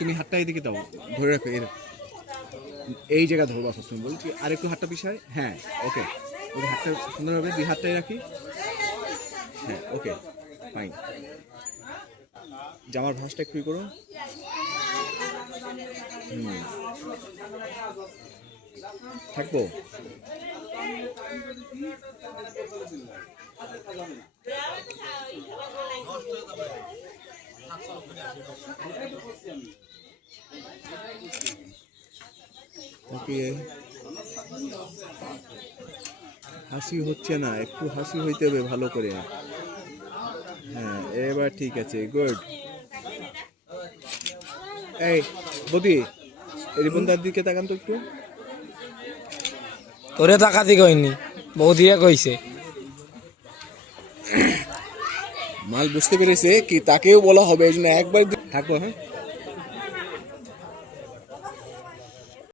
তুমি হাতটা এদিকে দাও, ধরে রাখো, এই জায়গা ধরবো তুমি বলছি। আর একটু হাতটা পিছায়, হ্যাঁ ওকে ওকে, হাতটা সুন্দরভাবে দুই হাতটাই রাখি, হ্যাঁ ওকে ফাইন। জামার ভাঁজটা একটু করো, থাকবো। ওকে, হাসি হচ্ছে না, একটু হাসি হইতে হবে ভালো করে। হ্যাঁ এবার ঠিক আছে, গুড। এই বদি, রিপনদার দিকে তাকান তো একটু। তোরে তাকাতি কইনি, বৌদিয়া কইছে। মাল বুঝতে পেরেছে কি তাকেও বলা হবে, এই জন্য একবার থাকবো। হ্যাঁ